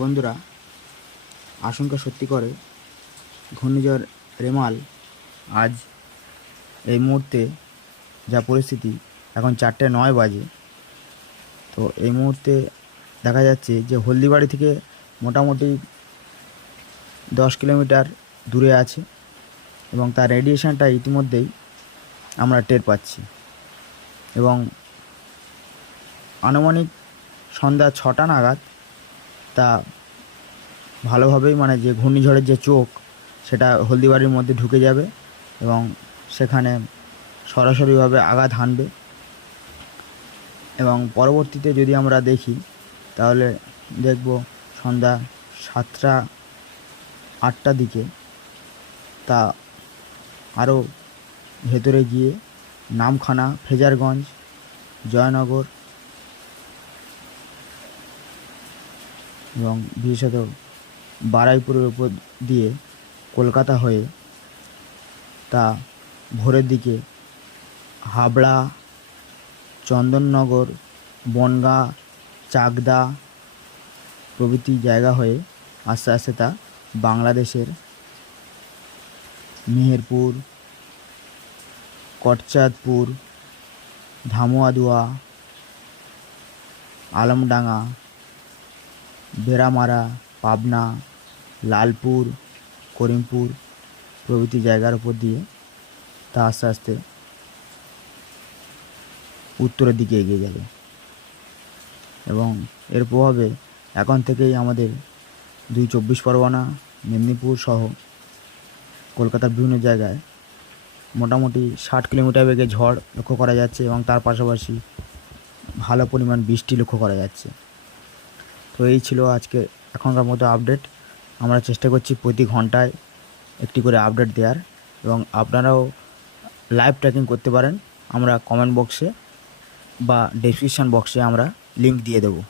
বন্ধুরা, আশঙ্কা সত্যি করে ঘূর্ণিঝড় রেমাল আজ এই মুহূর্তে যা পরিস্থিতি, এখন 4:09 বাজে। তো এই মুহূর্তে দেখা যাচ্ছে যে হলদিবাড়ি থেকে মোটামুটি 10 কিলোমিটার দূরে আছে এবং তার রেডিয়েশনটা ইতিমধ্যেই আমরা টের পাচ্ছি। এবং আনুমানিক সন্ধ্যা 6টা নাগাদ তা ভালোভাবেই যে ঘূর্ণিঝড়ের যে চোখ সেটা হলদিবাড়ির মধ্যে ঢুকে যাবে এবং সেখানে সরাসরিভাবে আঘাত হানবে। এবং পরবর্তীতে যদি আমরা দেখি তাহলে দেখব সন্ধ্যা 7টা 8টার দিকে তা আরও ভেতরে গিয়ে নামখানা, ফ্রেজারগঞ্জ, জয়নগর এবং বিশেষত বারুইপুরের উপর দিয়ে কলকাতা হয়ে তা ভোরের দিকে হাবড়া, চন্দননগর, বনগাঁ, চাকদা প্রভৃতি জায়গা হয়ে আস্তে আস্তে তা বাংলাদেশের মেহেরপুর, কটচাঁদপুর, ধামুয়াদুয়া, আলমডাঙ্গা, বেড়ামারা, পাবনা, লালপুর, করিমপুর প্রভৃতি জায়গার উপর দিয়ে তা আস্তে আস্তে উত্তরের দিকে এগিয়ে যাবে। এবং এর প্রভাবে এখন থেকেই আমাদের 24 পরগনা, মেদিনীপুর সহ কলকাতার বিভিন্ন জায়গায় মোটামুটি 60 কিলোমিটার বেগে ঝড় লক্ষ্য করা যাচ্ছে এবং তার পাশাপাশি ভালো পরিমাণ বৃষ্টি লক্ষ্য করা যাচ্ছে। তো এই ছিল আজকে এখনকার মতো আপডেট। আমরা চেষ্টা করছি প্রতি ঘন্টায় একটি করে আপডেট দেওয়ার, এবং আপনারাও লাইভ ট্র্যাকিং করতে পারেন। আমরা কমেন্ট বক্সে বা ডেসক্রিপশান বক্সে আমরা লিঙ্ক দিয়ে দেবো।